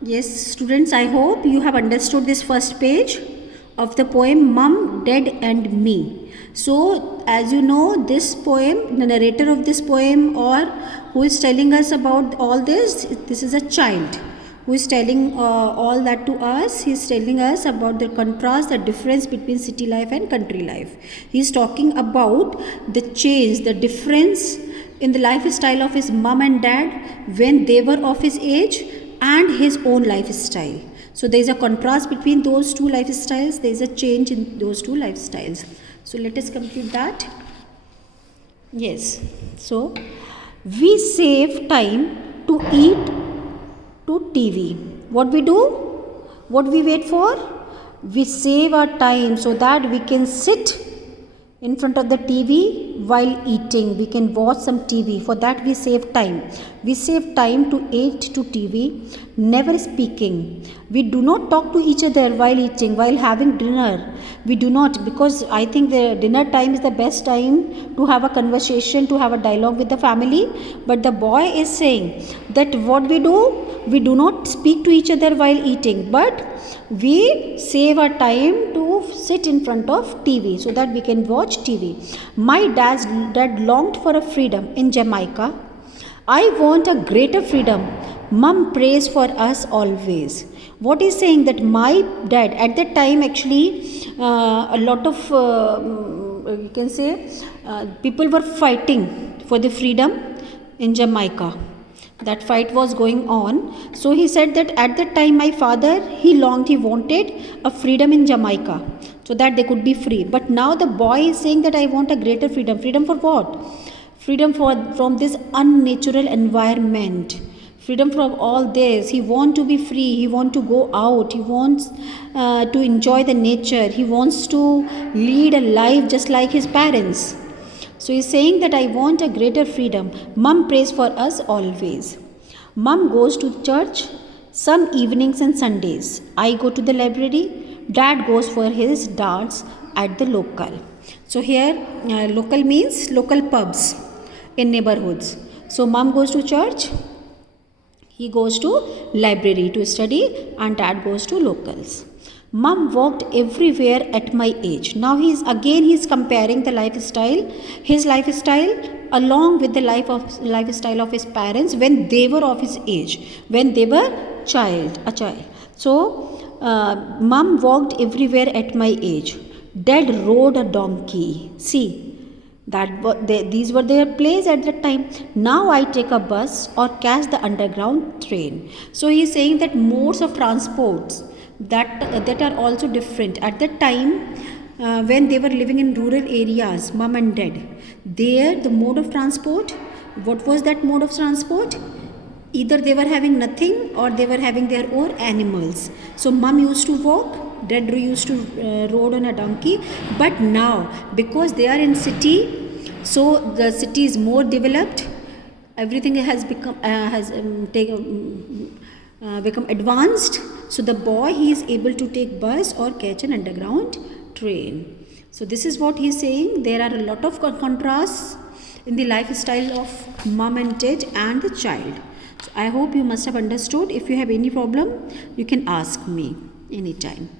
Yes, students, I hope you have understood this first page of the poem Mum, Dad and Me. So, as you know, this poem, the narrator of this poem or who is telling us about all this is a child who is telling all that to us. He is telling us about the contrast, the difference between city life and country life. He is talking about the change, the difference in the lifestyle of his mum and dad when they were of his age and his own lifestyle. So there is a contrast between those two lifestyles, there is a change in those two lifestyles. So let us complete that. Yes, so we save time to eat, to TV. What we do? What we wait for? We save our time so that we can sit in front of the TV while eating. We can watch some TV. For that we save time. We save time to eat, to TV, never speaking. We do not talk to each other while eating, while having dinner. We do not, because I think the dinner time is the best time to have a conversation, to have a dialogue with the family. But the boy is saying that what we do not speak to each other while eating, but we save our time to sit in front of TV so that we can watch TV. My dad longed for a freedom in Jamaica. I want a greater freedom. Mum prays for us always. What is saying that my dad at that time actually a lot of you can say people were fighting for the freedom in Jamaica. That fight was going on. So he said that at that time my father, he wanted a freedom in Jamaica so that they could be free. But now the boy is saying that I want a greater freedom. Freedom for what? Freedom from this unnatural environment. Freedom from all this. He wants to be free. He wants to go out. He wants to enjoy the nature. He wants to lead a life just like his parents. So he's saying that I want a greater freedom. Mum prays for us always. Mum goes to church some evenings and Sundays. I go to the library. Dad goes for his dance at the local. So here local means local pubs in neighborhoods. So mum goes to church. He goes to library to study and dad goes to locals. Mum walked everywhere at my age. Now he's comparing the lifestyle, his lifestyle along with the lifestyle of his parents when they were of his age, when they were a child. So mum walked everywhere at my age. Dad rode a donkey. See, these were their plays at that time. Now I take a bus or catch the underground train. So he is saying that modes of transports that are also different at that time when they were living in rural areas, mum and dad. There the mode of transport, what was that mode of transport? Either they were having nothing or they were having their own animals. So mum used to walk, dad used to rode on a donkey. But now because they are in city, so the city is more developed, everything has become become advanced. So the boy, he is able to take bus or catch an underground train. So this is what he is saying. There are a lot of contrasts in the lifestyle of mom and dad and the child. So I hope you must have understood. If you have any problem, you can ask me anytime.